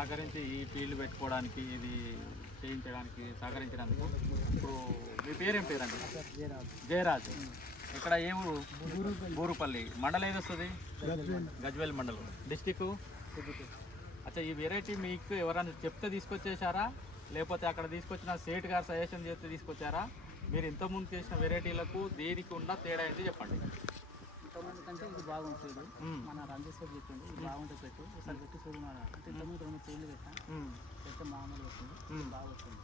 సహకరించి ఈ ఫీల్డ్ పెట్టుకోవడానికి ఇది చేయించడానికి సహకరించినందుకు. ఇప్పుడు మీ పేరేం పేరండి? జయరాజ్. ఇక్కడ ఏ ఊరు? బూరుపల్లి. మండలం ఏది వస్తుంది? గజ్వేల్ మండలం. డిస్టిక్? అచ్చా, ఈ వెరైటీ మీకు ఎవరైనా చెప్తే తీసుకొచ్చేసారా, లేకపోతే అక్కడ తీసుకొచ్చిన సేట్ గారు సజెషన్ చేస్తే తీసుకొచ్చారా? మీరు ఇంతకుముందు చేసిన వెరైటీలకు దీనికి ఉన్న తేడా ఏంటి చెప్పండి. ఇంతకుముందు కంటే ఇది బాగుంటుంది. మన రంజేశ్వర్ చెప్పింది ఇది బాగుంటుంది, పెట్టు ఒకసారి పెట్టి చూడు. అంటే ఇంతకుముందు 2 చేంజ్ పెడితే మామూలు వస్తుంది, బాగా వస్తుంది.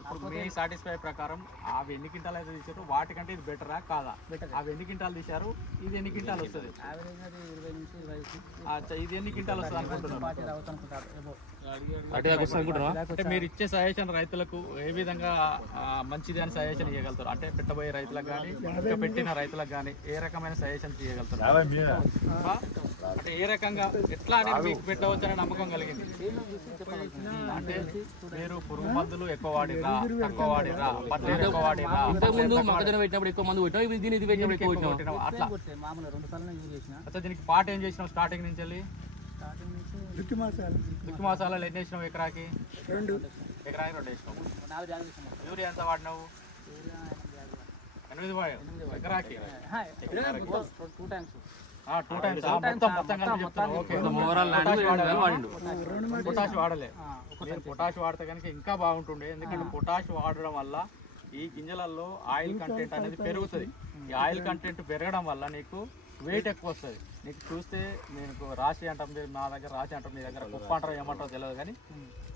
ఇప్పుడు మీ సాటిస్ఫై ప్రకారం అవి ఎన్ని క్వింటాలు అయితే తీసారు వాటికంటే ఇది బెటరా కాదా? బెటర్. అవి ఎన్ని క్వింటాలు తీశారు, ఇది ఎన్ని క్వింటాలు వస్తుంది? యావరేజ్ అది 20 నుంచి 25. అచ్చా, ఇది ఎన్ని క్వింటాలు వస్తుంది అనుకుంటున్నారు? అంటే మీరు ఇచ్చే సజెషన్ రైతులకు ఏ విధంగా మంచిది అని సజెషన్ ఇవ్వగలుగుతారు? అంటే పెట్టబోయే రైతులకు కానీ, ఇంకా పెట్టిన రైతులకు కానీ ఏ రకమైన సజెషన్ ఇవ్వగలుగుతారు? అంటే ఏ రకంగా ఎట్లా అనేది మీకు పెట్టవచ్చని నమ్మకం కలిగింది? అంటే మీరు పురుగు మందులు ఎక్కువ వాడిరా, తక్కువ వాడిరా, పట్టేరు ఎక్కువ వాడిరా? ఇంతకుముందు మొక్కజొన్న పెట్టినప్పుడు ఎక్కువ మందు పెట్టాం, దీని ఇది పెట్టినప్పుడు ఎక్కువ పెట్టాం. అట్లా మామూలు 2 సార్లు యూజ్ చేసిన. అచ్చా, దీనికి పాట ఏం చేసినావు స్టార్టింగ్ నుంచి వెళ్ళి? దుక్కి మసాలాలు ఎన్ని వేసినావు ఎకరాకి? 2 ఎకరాకి 2 వేసినావు. 4 జాగ్రత్త చేసినాం. యూరియా ఎంత వాడినావు? 8 వాడావు ఎకరాకి. 2 టైమ్స్. 2 టైమ్స్ మొత్తం కలిపి చెప్తాను. ఓకే, పొటాష్ వాడలే. మీరు పొటాష్ వాడితే కనుక ఇంకా బాగుంటుండే. ఎందుకంటే పొటాష్ వాడడం వల్ల ఈ గింజలలో ఆయిల్ కంటెంట్ అనేది పెరుగుతుంది. ఈ ఆయిల్ కంటెంట్ పెరగడం వల్ల నీకు వెయిట్ ఎక్కువ వస్తుంది. నీకు చూస్తే మీకు రాశి అంటాం, నా దగ్గర రాశి అంటాం, మీ దగ్గర కుప్ప అంటారో ఏమంటారో తెలియదు, కానీ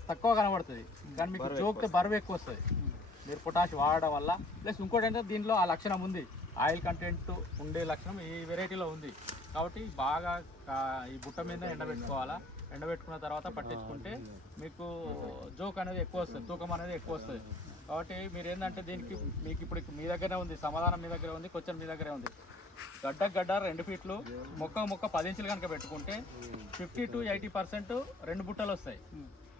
తక్కువ కనబడుతుంది. కానీ మీకు జోకితే బరువు ఎక్కువ వస్తుంది మీరు పొటాష్ వాడడం వల్ల. ప్లస్ ఇంకోటి అంటే దీనిలో ఆ లక్షణం ఉంది, ఆయిల్ కంటెంట్ ఉండే లక్షణం ఈ వెరైటీలో ఉంది. కాబట్టి బాగా ఈ బుట్ట మీద ఎండబెట్టుకోవాలా. ఎండబెట్టుకున్న తర్వాత పట్టించుకుంటే మీకు జోక్ అనేది ఎక్కువ వస్తుంది, తూకం అనేది ఎక్కువ వస్తుంది. కాబట్టి మీరు ఏంటంటే దీనికి మీకు ఇప్పుడు మీ దగ్గరే ఉంది, సమాధానం మీ దగ్గరే ఉంది, క్వశ్చన్ మీ దగ్గరే ఉంది. గడ్డ 2 ఫీట్లు, మొక్క 10 ఇంచులు కనుక పెట్టుకుంటే 50 to 80% 2 బుట్టలు వస్తాయి.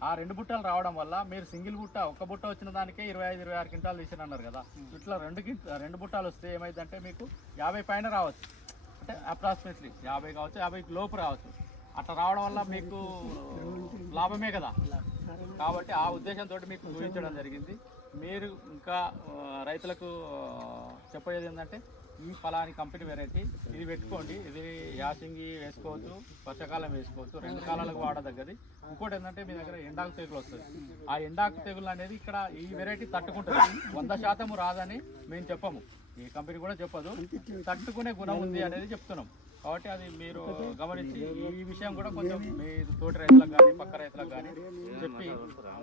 ఆ 2 బుట్టలు రావడం వల్ల మీరు సింగిల్ బుట్ట, ఒక బుట్ట వచ్చిన దానికే 25-26 క్వింటాలు తీసినన్నారు కదా. ఇట్లా 2 బుట్టాలు వస్తే ఏమైందంటే మీకు 50 పైన రావచ్చు. అంటే అప్రాక్సిమేట్లీ 50 కావచ్చు, 50 లోపు రావచ్చు. అట్లా రావడం వల్ల మీకు లాభమే కదా. కాబట్టి ఆ ఉద్దేశంతో మీకు చూపించడం జరిగింది. మీరు ఇంకా రైతులకు చెప్పేది ఏంటంటే ఈ ఫలాని కంపెనీ వెరైటీ ఇది పెట్టుకోండి. ఇది యాసింగి వేసుకోవచ్చు, వర్షాకాలం వేసుకోవచ్చు, 2 కాలాలకు వాడదగ్గది. ఇంకోటి ఏంటంటే మీ దగ్గర ఎండాకు తెగులు వస్తుంది. ఆ ఎండాకు తెగులు అనేది ఇక్కడ ఈ వెరైటీ తట్టుకుంటుంది. 100% రాదని మేము చెప్పము, ఈ కంపెనీ కూడా చెప్పదు. తట్టుకునే గుణం ఉంది అనేది చెప్తున్నాం. కాబట్టి అది మీరు గమనించి ఈ విషయం కూడా కొంచెం మీ తోటి రైతులకు కానీ, పక్క రైతులకు కానీ చెప్పి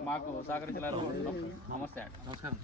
మాకు సహకరించాలనుకుంటున్నాం. నమస్తే అండి. నమస్కారం.